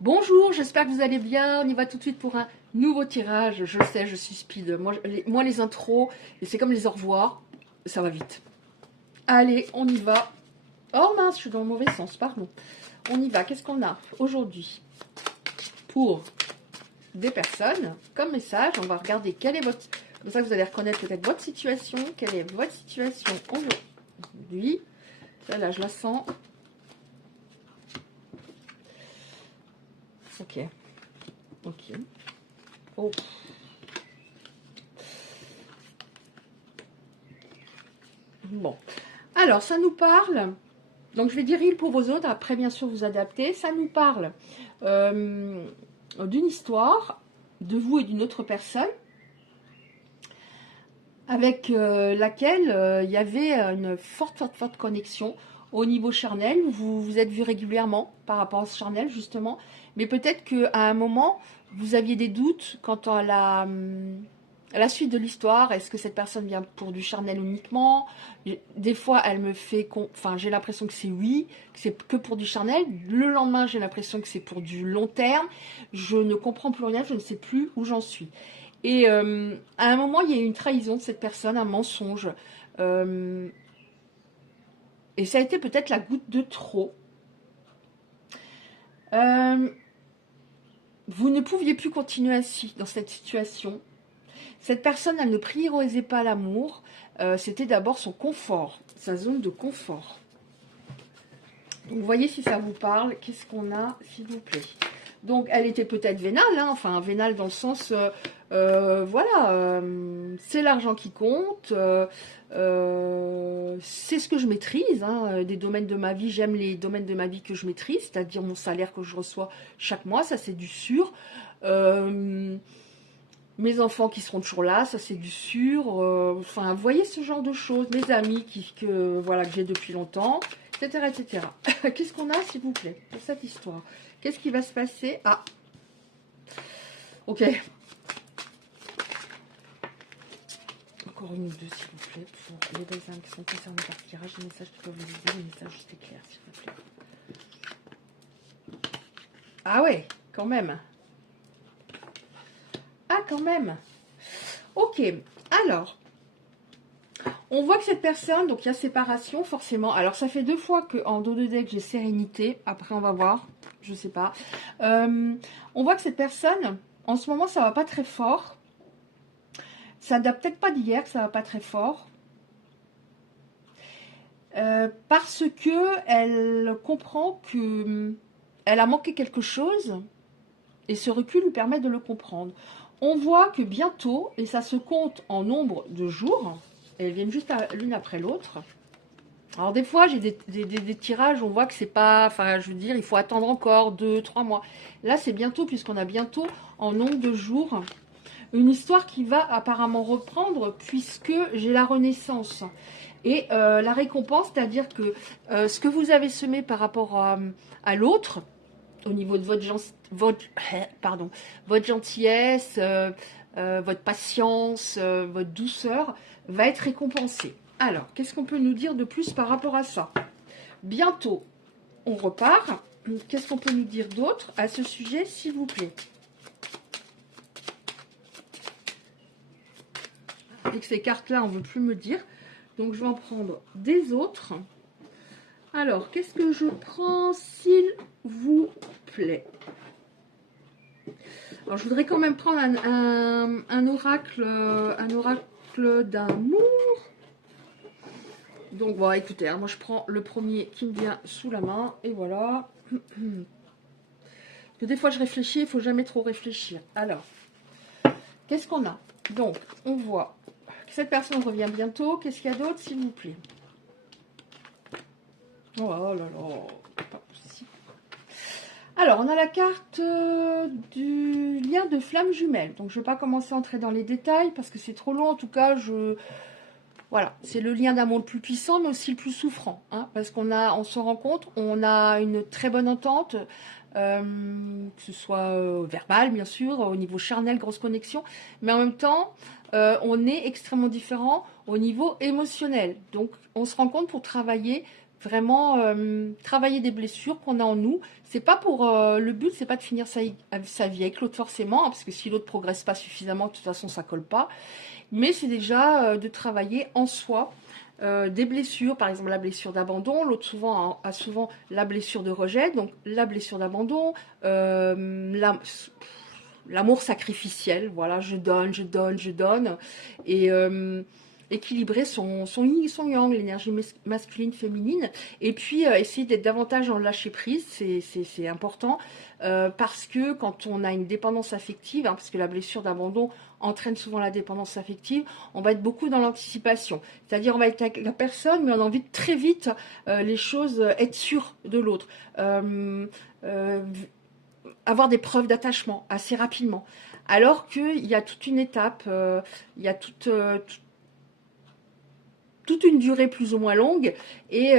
Bonjour, j'espère que vous allez bien. On y va tout de suite pour un nouveau tirage. Je le sais, je suis speed. Moi les intros, et c'est comme les au revoir, ça va vite. Allez, on y va. Oh mince, je suis dans le mauvais sens, pardon. On y va. Qu'est-ce qu'on a aujourd'hui pour des personnes comme message? On va regarder quelle est votre... C'est pour ça que vous allez reconnaître peut-être votre situation. Quelle est votre situation aujourd'hui? Là, je la sens. Ok. Ok. Oh. Bon. Alors, ça nous parle... Donc, je vais dire il pour vos autres. Après, bien sûr, vous adaptez. Ça nous parle d'une histoire de vous et d'une autre personne avec laquelle il y avait une forte connexion au niveau charnel. Vous vous êtes vu régulièrement par rapport à ce charnel, justement. Mais peut-être qu'à un moment, vous aviez des doutes quant à la suite de l'histoire. Est-ce que cette personne vient pour du charnel uniquement? Des fois, elle me fait... Enfin, j'ai l'impression que c'est oui, que c'est que pour du charnel. Le lendemain, j'ai l'impression que c'est pour du long terme. Je ne comprends plus rien, je ne sais plus où j'en suis. Et à un moment, il y a eu une trahison de cette personne, un mensonge. Et ça a été peut-être la goutte de trop. Vous ne pouviez plus continuer ainsi, dans cette situation. Cette personne, elle ne priorisait pas l'amour. C'était d'abord son confort, sa zone de confort. Vous voyez si ça vous parle. Qu'est-ce qu'on a, s'il vous plaît? Donc, elle était peut-être vénale, hein, enfin, vénale dans le sens, voilà, c'est l'argent qui compte, c'est ce que je maîtrise, hein, des domaines de ma vie, j'aime les domaines de ma vie que je maîtrise, c'est-à-dire mon salaire que je reçois chaque mois, ça c'est du sûr. Mes enfants qui seront toujours là, ça c'est du sûr. Enfin, vous voyez ce genre de choses, mes amis voilà, que j'ai depuis longtemps, etc. etc. Qu'est-ce qu'on a, s'il vous plaît, pour cette histoire? Qu'est-ce qui va se passer? Ah, ok. Encore une ou deux, s'il vous plaît, pour les belles âmes qui sont concernées par le tirage, les messages qui peuvent vous aider, les messages juste éclairs, s'il vous plaît. Ah ouais, quand même. Ah, quand même. Ok, alors, on voit que cette personne, donc il y a séparation, forcément. Alors, ça fait 2 fois qu'en dos de deck, j'ai sérénité. Après, on va voir, je sais pas. On voit que cette personne, en ce moment, ça va pas très fort. Ça date peut-être pas d'hier, ça va pas très fort. Parce que elle comprend que elle a manqué quelque chose et ce recul lui permet de le comprendre. On voit que bientôt, et ça se compte en nombre de jours, elles viennent juste l'une après l'autre. Alors des fois, j'ai des tirages, on voit que c'est pas... Enfin, je veux dire, il faut attendre encore 2-3 mois. Là, c'est bientôt, puisqu'on a bientôt, en nombre de jours, une histoire qui va apparemment reprendre, puisque j'ai la renaissance. Et la récompense, c'est-à-dire que ce que vous avez semé par rapport à l'autre, au niveau de votre gentillesse, votre patience, votre douceur, va être récompensé. Alors, qu'est-ce qu'on peut nous dire de plus par rapport à ça? Bientôt, on repart. Qu'est-ce qu'on peut nous dire d'autre à ce sujet, s'il vous plaît? Et que ces cartes-là, on ne veut plus me dire. Donc, je vais en prendre des autres. Alors, qu'est-ce que je prends, s'il vous plaît? Alors, je voudrais quand même prendre un oracle d'amour. Donc, voilà, écoutez, hein, moi, je prends le premier qui me vient sous la main. Et voilà. Que des fois, je réfléchis, il ne faut jamais trop réfléchir. Alors, qu'est-ce qu'on a? Donc, on voit que cette personne revient bientôt. Qu'est-ce qu'il y a d'autre, s'il vous plaît? Oh là là, pas possible. Alors, on a la carte du lien de flamme jumelle. Donc, je ne vais pas commencer à entrer dans les détails parce que c'est trop long. En tout cas, voilà, c'est le lien d'amour le plus puissant, mais aussi le plus souffrant. Hein, parce on se rend compte, on a une très bonne entente, que ce soit verbal, bien sûr, au niveau charnel, grosse connexion. Mais en même temps, on est extrêmement différent au niveau émotionnel. Donc, on se rend compte pour travailler Vraiment, travailler des blessures qu'on a en nous. C'est pas pour le but, c'est pas de finir sa vie avec l'autre forcément, hein, parce que si l'autre progresse pas suffisamment, de toute façon, ça colle pas. Mais c'est déjà de travailler en soi des blessures, par exemple la blessure d'abandon, l'autre souvent a souvent la blessure de rejet, donc la blessure d'abandon, l'amour sacrificiel, voilà, je donne, je donne, je donne, et équilibrer son yin et son yang, l'énergie masculine, féminine, et puis essayer d'être davantage en lâcher prise, c'est important, parce que quand on a une dépendance affective, hein, parce que la blessure d'abandon entraîne souvent la dépendance affective, on va être beaucoup dans l'anticipation, c'est-à-dire on va être avec la personne, mais on a envie de très vite les choses, être sûr de l'autre, euh, avoir des preuves d'attachement assez rapidement. Alors qu'il y a toute une étape, il y a toute une durée plus ou moins longue, et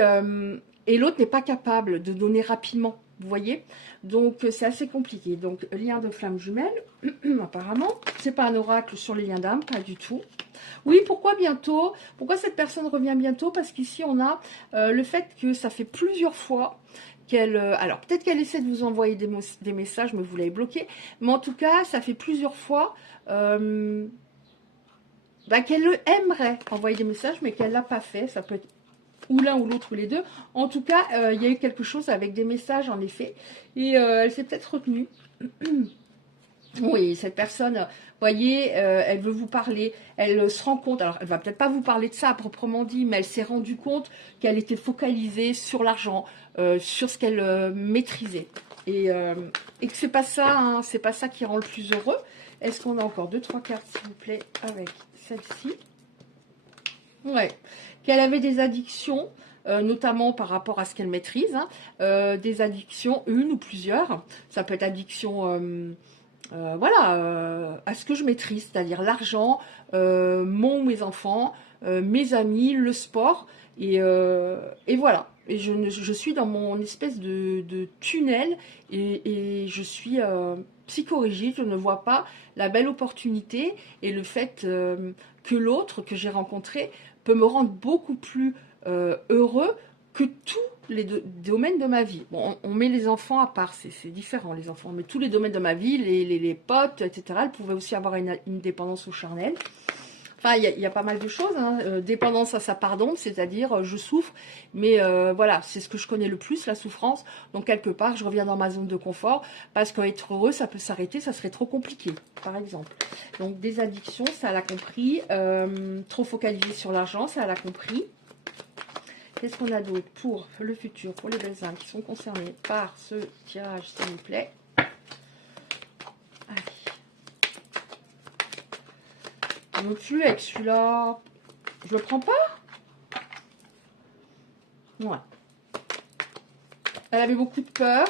l'autre n'est pas capable de donner rapidement. Vous voyez, donc c'est assez compliqué. Donc lien de flamme jumelle, apparemment, c'est pas un oracle sur les liens d'âme, pas du tout. Oui, pourquoi bientôt? Pourquoi cette personne revient bientôt? Parce qu'ici on a le fait que ça fait plusieurs fois qu'elle... alors peut-être qu'elle essaie de vous envoyer des messages, mais vous l'avez bloqué. Mais en tout cas, ça fait plusieurs fois qu'elle aimerait envoyer des messages, mais qu'elle l'a pas fait. Ça peut être ou l'un ou l'autre ou les deux. En tout cas, il y a eu quelque chose avec des messages en effet. Et elle s'est peut-être retenue. Oui, cette personne, voyez, elle veut vous parler, elle se rend compte, alors elle va peut-être pas vous parler de ça à proprement dit, mais elle s'est rendue compte qu'elle était focalisée sur l'argent, sur ce qu'elle maîtrisait. Et que c'est pas ça, hein, c'est pas ça qui rend le plus heureux. Est-ce qu'on a encore 2-3 cartes, s'il vous plaît, avec celle-ci? Ouais, qu'elle avait des addictions, notamment par rapport à ce qu'elle maîtrise, hein, des addictions, une ou plusieurs. Ça peut être addiction, voilà, à ce que je maîtrise, c'est-à-dire l'argent, mes enfants, mes amis, le sport, et voilà. Et je suis dans mon espèce de tunnel, et je suis psychorigide, je ne vois pas la belle opportunité et le fait que l'autre que j'ai rencontré peut me rendre beaucoup plus heureux que tous les domaines de ma vie. Bon, on met les enfants à part, c'est différent les enfants, mais tous les domaines de ma vie, les potes, etc., elles pouvaient aussi avoir une dépendance au charnel. Enfin, il y a pas mal de choses, hein. Dépendance à sa pardon, c'est-à-dire je souffre, mais voilà, c'est ce que je connais le plus, la souffrance. Donc quelque part, je reviens dans ma zone de confort, parce qu'être heureux, ça peut s'arrêter, ça serait trop compliqué, par exemple. Donc des addictions, ça elle a compris. Trop focalisé sur l'argent, ça elle a compris. Qu'est-ce qu'on a d'autre pour le futur, pour les belles âmes qui sont concernées par ce tirage, s'il vous plaît? Allez. Non plus avec celui-là. Je le prends pas? Ouais. Elle avait beaucoup de peur.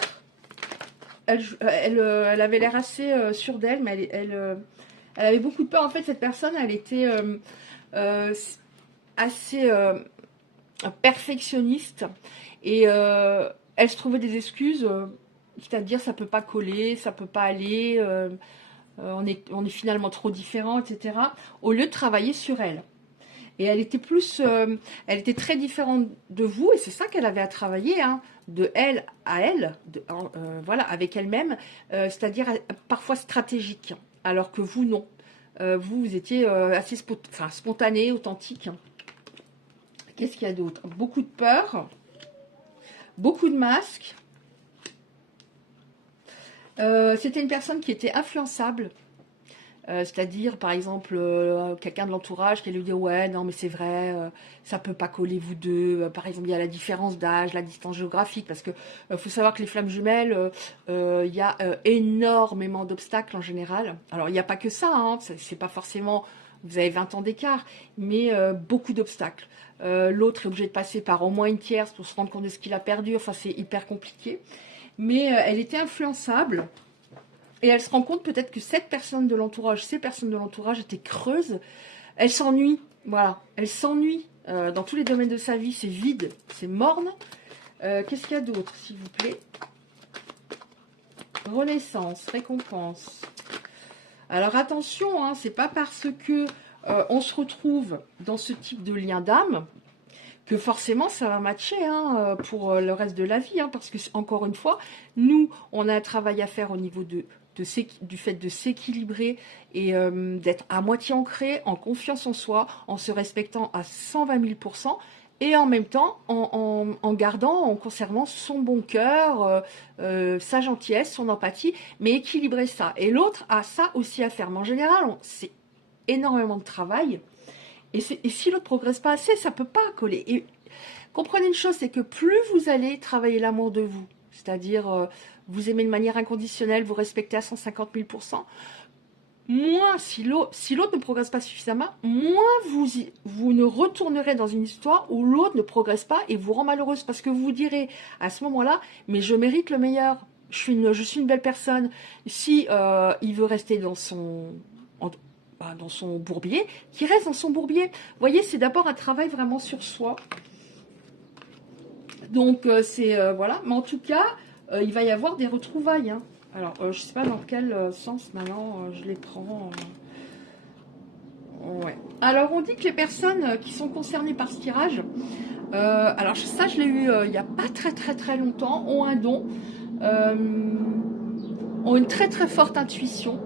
Elle avait l'air assez sûre d'elle, mais elle avait beaucoup de peur. En fait, cette personne, elle était assez perfectionniste. Et elle se trouvait des excuses, c'est-à-dire ça peut pas coller, ça peut pas aller, on est finalement trop différents, etc. Au lieu de travailler sur elle. Et elle était elle était très différente de vous, et c'est ça qu'elle avait à travailler, hein, de elle à elle, voilà, avec elle-même, c'est-à-dire parfois stratégique, alors que vous, non. Vous étiez assez spontané, authentique. Qu'est-ce qu'il y a d'autre? Beaucoup de peur, beaucoup de masques. C'était une personne qui était influençable. C'est-à-dire, par exemple, quelqu'un de l'entourage qui lui dit ouais, non, mais c'est vrai, ça peut pas coller vous deux. Par exemple, il y a la différence d'âge, la distance géographique, parce que faut savoir que les flammes jumelles, il y a énormément d'obstacles en général. Alors, il n'y a pas que ça, hein, c'est pas forcément. Vous avez 20 ans d'écart, mais beaucoup d'obstacles. L'autre est obligé de passer par au moins une tierce pour se rendre compte de ce qu'il a perdu. Enfin, c'est hyper compliqué. Mais elle était influençable. Et elle se rend compte peut-être que ces personnes de l'entourage étaient creuses. Elle s'ennuie, voilà. Elle s'ennuie dans tous les domaines de sa vie. C'est vide, c'est morne. Qu'est-ce qu'il y a d'autre, s'il vous plaît? Renaissance, récompense. Alors attention, hein, c'est pas parce que on se retrouve dans ce type de lien d'âme que forcément ça va matcher hein, pour le reste de la vie. Hein, parce que, encore une fois, nous, on a un travail à faire au niveau du fait de s'équilibrer et d'être à moitié ancré, en confiance en soi, en se respectant à 120 000%, et en même temps en gardant, en conservant son bon cœur, sa gentillesse, son empathie, mais équilibrer ça. Et l'autre a ça aussi à faire. Mais en général, c'est énormément de travail. Et si l'autre ne progresse pas assez, ça ne peut pas coller. Et comprenez une chose, c'est que plus vous allez travailler l'amour de vous, c'est-à-dire vous aimez de manière inconditionnelle, vous respectez à 150 000%, moins, si l'autre ne progresse pas suffisamment, moins vous ne retournerez dans une histoire où l'autre ne progresse pas et vous rend malheureuse. Parce que vous vous direz à ce moment-là, mais je mérite le meilleur, je suis une belle personne. Si il veut rester dans son bourbier, qu'il reste dans son bourbier. Vous voyez, c'est d'abord un travail vraiment sur soi. Donc, voilà. Mais en tout cas, il va y avoir des retrouvailles. Hein. Alors, je ne sais pas dans quel sens maintenant je les prends. Ouais. Alors, on dit que les personnes qui sont concernées par ce tirage, alors ça, je l'ai eu il n'y a pas très très très longtemps, ont un don, ont une très très forte intuition.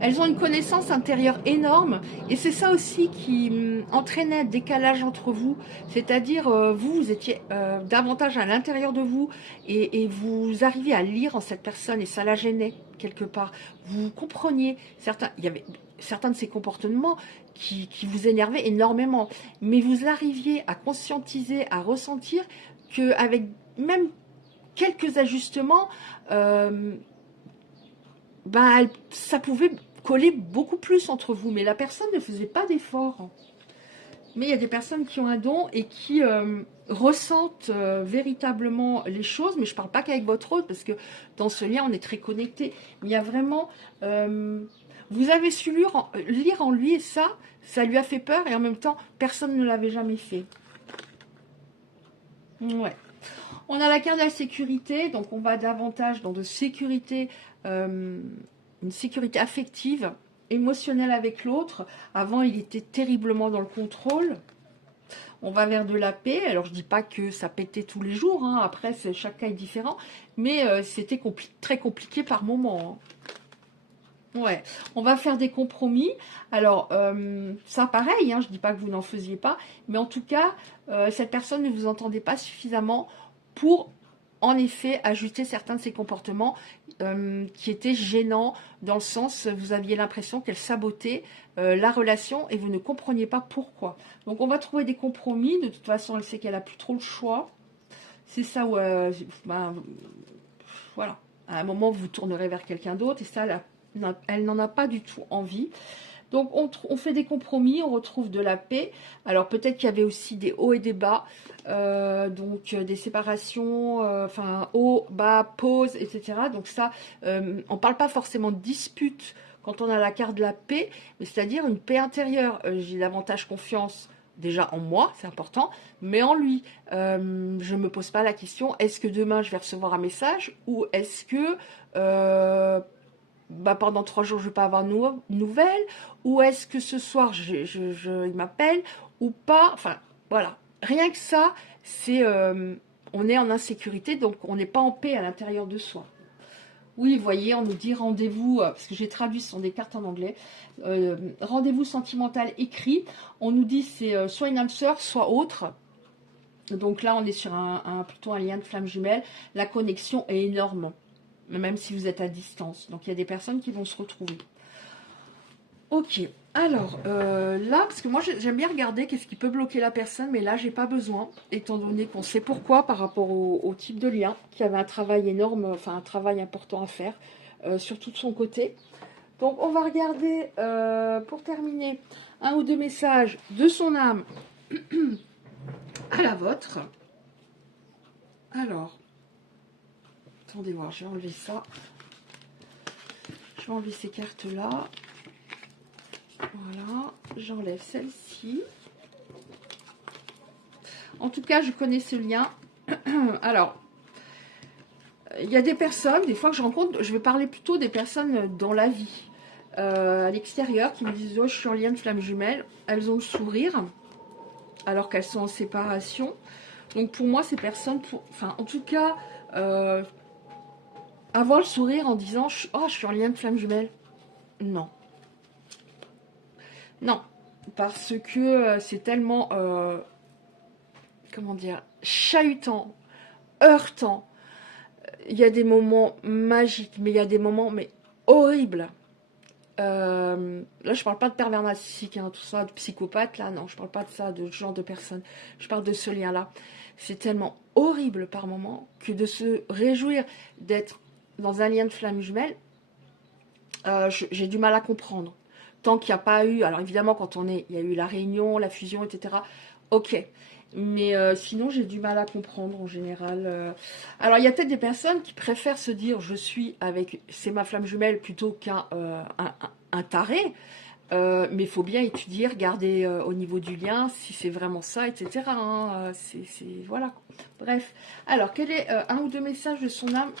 Elles ont une connaissance intérieure énorme et c'est ça aussi qui entraînait un décalage entre vous. C'est-à-dire, vous étiez davantage à l'intérieur de vous et vous arriviez à lire en cette personne et ça la gênait quelque part. Vous compreniez, il y avait certains de ces comportements qui vous énervaient énormément, mais vous arriviez à conscientiser, à ressentir qu'avec même quelques ajustements, ça pouvait coller beaucoup plus entre vous, mais la personne ne faisait pas d'effort. Mais il y a des personnes qui ont un don et qui ressentent véritablement les choses, mais je ne parle pas qu'avec votre autre, parce que dans ce lien, on est très connectés. Il y a vraiment... vous avez su lire en lui, et ça lui a fait peur, et en même temps, personne ne l'avait jamais fait. Ouais. On a la carte de la sécurité, donc on va davantage dans de sécurité, une sécurité affective, émotionnelle avec l'autre. Avant, il était terriblement dans le contrôle. On va vers de la paix. Alors, je dis pas que ça pétait tous les jours. Hein. Après, chaque cas est différent. Mais c'était très compliqué par moments. Hein. Ouais. On va faire des compromis. Alors, ça, pareil. Hein, je dis pas que vous n'en faisiez pas. Mais en tout cas, cette personne ne vous entendait pas suffisamment pour... en effet, ajuster certains de ses comportements qui étaient gênants, dans le sens, vous aviez l'impression qu'elle sabotait la relation et vous ne compreniez pas pourquoi. Donc, on va trouver des compromis. De toute façon, elle sait qu'elle n'a plus trop le choix. C'est ça où, voilà, à un moment, vous tournerez vers quelqu'un d'autre et ça, elle n'en a pas du tout envie. Donc, on fait des compromis, on retrouve de la paix. Alors, peut-être qu'il y avait aussi des hauts et des bas, donc des séparations, haut, bas, pause, etc. Donc ça, on ne parle pas forcément de dispute quand on a la carte de la paix, mais c'est-à-dire une paix intérieure. J'ai davantage confiance déjà en moi, c'est important, mais en lui. Je ne me pose pas la question, est-ce que demain je vais recevoir un message ou est-ce que... pendant 3 jours, je ne vais pas avoir de nouvelles, ou est-ce que ce soir, il m'appelle, ou pas, enfin, voilà. Rien que ça, c'est, on est en insécurité, donc on n'est pas en paix à l'intérieur de soi. Oui, vous voyez, on nous dit rendez-vous, parce que j'ai traduit, ce sont des cartes en anglais, rendez-vous sentimental écrit, on nous dit c'est soit une âme sœur, soit autre. Donc là, on est sur plutôt un lien de flamme jumelle, la connexion est énorme. Même si vous êtes à distance. Donc, il y a des personnes qui vont se retrouver. Ok. Alors, là, parce que moi, j'aime bien regarder qu'est-ce qui peut bloquer la personne, mais là, j'ai pas besoin, étant donné qu'on sait pourquoi par rapport au type de lien, qui avait un travail énorme, enfin, un travail important à faire, surtout de son côté. Donc, on va regarder, pour terminer, 1 ou 2 messages de son âme à la vôtre. Alors... attendez voir, je vais enlever ça. Je vais enlever ces cartes-là. Voilà, j'enlève celle-ci. En tout cas, je connais ce lien. Alors, il y a des personnes, des fois que je rencontre, je vais parler plutôt des personnes dans la vie, à l'extérieur, qui me disent « Oh, je suis en lien de flamme jumelle ». Elles ont le sourire. alors qu'elles sont en séparation. Donc pour moi, ces personnes, enfin en tout cas, avoir le sourire en disant oh, je suis en lien de flamme jumelle. Non. Non. Parce que c'est tellement, comment dire, chahutant, heurtant. Il y a des moments magiques, mais il y a des moments mais horribles. Là, je parle pas de pervers narcissique, hein, tout ça, de psychopathe, là, non, je parle pas de ça, de ce genre de personnes. Je parle de ce lien-là. C'est tellement horrible par moment que de se réjouir d'être dans un lien de flamme jumelle, j'ai du mal à comprendre. Tant qu'il n'y a pas eu, alors évidemment, quand il y a eu la réunion, la fusion, etc. Ok. Mais sinon, j'ai du mal à comprendre en général. Alors, il y a peut-être des personnes qui préfèrent se dire je suis avec, c'est ma flamme jumelle plutôt qu'un un taré. Mais il faut bien étudier, regarder au niveau du lien si c'est vraiment ça, etc. Hein, voilà. Bref. Alors, quel est un ou deux messages de son âme?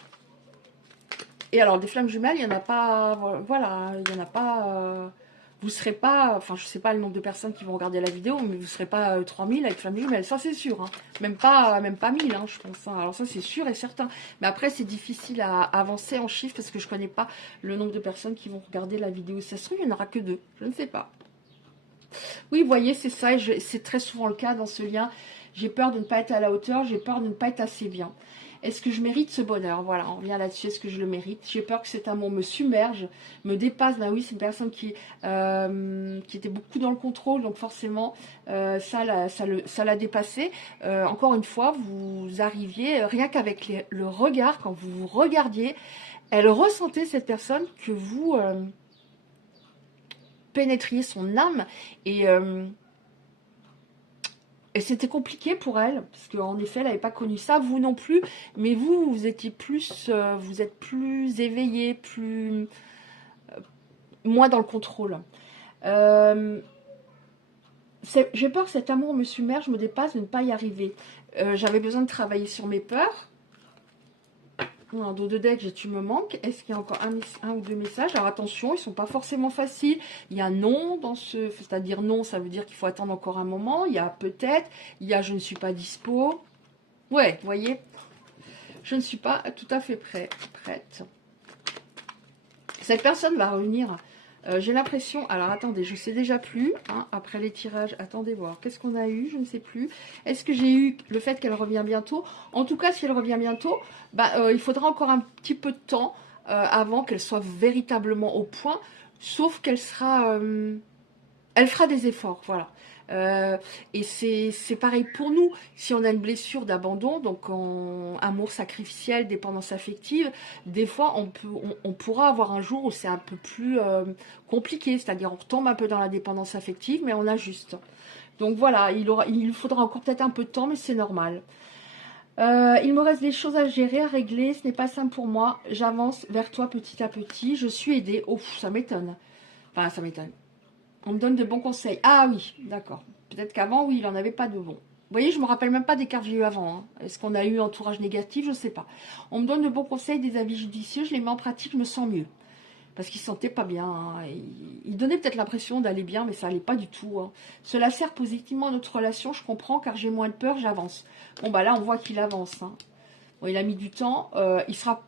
Et alors, des flammes jumelles, il n'y en a pas. Voilà, il n'y en a pas. Vous serez pas. Enfin, je sais pas le nombre de personnes qui vont regarder la vidéo, mais vous serez pas 3000 avec flammes jumelles. Ça, c'est sûr. Hein. Même pas 1000, hein, je pense. Hein. Alors, ça, c'est sûr et certain. Mais après, c'est difficile à avancer en chiffres parce que je connais pas le nombre de personnes qui vont regarder la vidéo. Ça se trouve, il n'y en aura que deux. Je ne sais pas. Oui, vous voyez, c'est ça. C'est très souvent le cas dans ce lien. J'ai peur de ne pas être à la hauteur. J'ai peur de ne pas être assez bien. Est-ce que je mérite ce bonheur? Voilà, on revient là-dessus. Est-ce que je le mérite? J'ai peur que cet amour me submerge, me dépasse. Ben oui, c'est une personne qui était beaucoup dans le contrôle, donc forcément, ça l'a dépassé. Encore une fois, vous arriviez, rien qu'avec le regard, quand vous vous regardiez, elle ressentait cette personne que vous pénétriez son âme et c'était compliqué pour elle, parce qu'en effet, elle n'avait pas connu ça, vous non plus, mais vous étiez plus, vous êtes plus éveillé, moins dans le contrôle. J'ai peur que cet amour me submerge, me dépasse, de ne pas y arriver. J'avais besoin de travailler sur mes peurs. Un dos de deck, tu me manques. Est-ce qu'il y a encore un ou deux messages? Alors attention, ils ne sont pas forcément faciles. Il y a non dans ce... C'est-à-dire non, ça veut dire qu'il faut attendre encore un moment. Il y a peut-être. Il y a je ne suis pas dispo. Ouais, vous voyez, je ne suis pas tout à fait prête. Cette personne va revenir. J'ai l'impression... Alors attendez, je ne sais déjà plus. Hein, après les tirages, attendez voir. Qu'est-ce qu'on a eu? Je ne sais plus. Est-ce que j'ai eu le fait qu'elle revient bientôt? En tout cas, si elle revient bientôt, il faudra encore un petit peu de temps avant qu'elle soit véritablement au point. Sauf qu'elle sera... elle fera des efforts, voilà. Et c'est pareil pour nous. Si on a une blessure d'abandon, donc amour sacrificiel, dépendance affective, des fois on pourra avoir un jour où c'est un peu plus compliqué, c'est-à-dire on retombe un peu dans la dépendance affective, mais on ajuste. Donc voilà, il faudra encore peut-être un peu de temps, mais c'est normal. Il me reste des choses à gérer, à régler, ce n'est pas simple pour moi. J'avance vers toi petit à petit, je suis aidée. Oh, ça m'étonne. Enfin, ça m'étonne. On me donne de bons conseils. Ah oui, d'accord. Peut-être qu'avant, oui, il n'en avait pas de bons. Vous voyez, je ne me rappelle même pas des cartes que j'ai eues avant. Hein. Est-ce qu'on a eu entourage négatif? Je ne sais pas. On me donne de bons conseils, des avis judicieux. Je les mets en pratique, je me sens mieux. Parce qu'il ne se sentait pas bien. Hein. Il donnait peut-être l'impression d'aller bien, mais ça n'allait pas du tout. Hein. Cela sert positivement à notre relation, je comprends, car j'ai moins de peur, j'avance. Bon, bah là, on voit qu'il avance. Hein. Bon, il a mis du temps. Il sera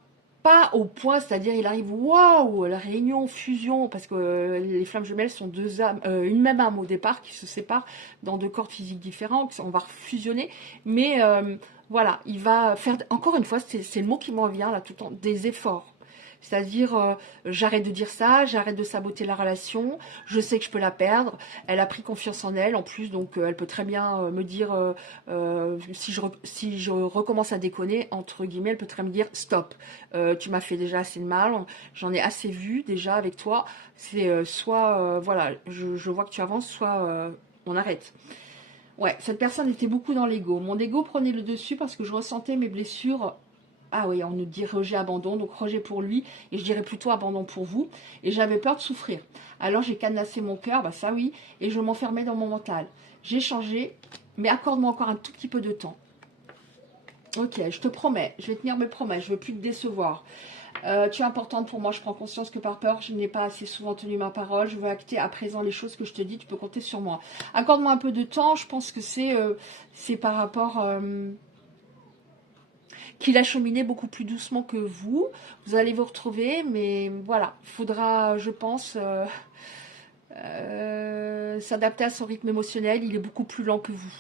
pas au point, c'est-à-dire il arrive, waouh, la réunion, fusion, parce que les flammes jumelles sont deux âmes, une même âme au départ qui se sépare dans deux corps physiques différents, on va fusionner, mais voilà, il va faire, encore une fois, c'est le mot qui m'en vient là tout le temps, des efforts. C'est-à-dire, j'arrête de dire ça, j'arrête de saboter la relation, je sais que je peux la perdre, elle a pris confiance en elle en plus, donc elle peut très bien me dire, si je recommence à déconner, entre guillemets, elle peut très bien me dire, stop, tu m'as fait déjà assez de mal, j'en ai assez vu déjà avec toi, c'est soit, voilà, je vois que tu avances, soit on arrête. Ouais, cette personne était beaucoup dans l'ego. Mon ego prenait le dessus parce que je ressentais mes blessures. Ah oui, on nous dit rejet, abandon, donc rejet pour lui, et je dirais plutôt abandon pour vous. Et j'avais peur de souffrir. Alors j'ai cadenassé mon cœur, bah ça oui, et je m'enfermais dans mon mental. J'ai changé, mais accorde-moi encore un tout petit peu de temps. Ok, je te promets, je vais tenir mes promesses, je ne veux plus te décevoir. Tu es importante pour moi, je prends conscience que par peur, je n'ai pas assez souvent tenu ma parole. Je veux acter à présent les choses que je te dis, tu peux compter sur moi. Accorde-moi un peu de temps, je pense que c'est par rapport qu'il a cheminé beaucoup plus doucement que vous. Vous allez vous retrouver, mais voilà, il faudra, je pense, s'adapter à son rythme émotionnel. Il est beaucoup plus lent que vous.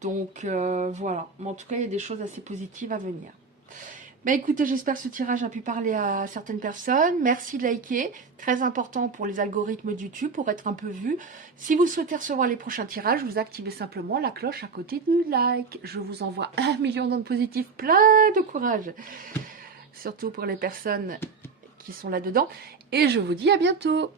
Donc voilà, mais en tout cas, il y a des choses assez positives à venir. Bah écoutez, j'espère que ce tirage a pu parler à certaines personnes. Merci de liker, très important pour les algorithmes de YouTube, pour être un peu vu. Si vous souhaitez recevoir les prochains tirages, vous activez simplement la cloche à côté du like. Je vous envoie 1 million d'ondes positives, plein de courage. Surtout pour les personnes qui sont là-dedans. Et je vous dis à bientôt.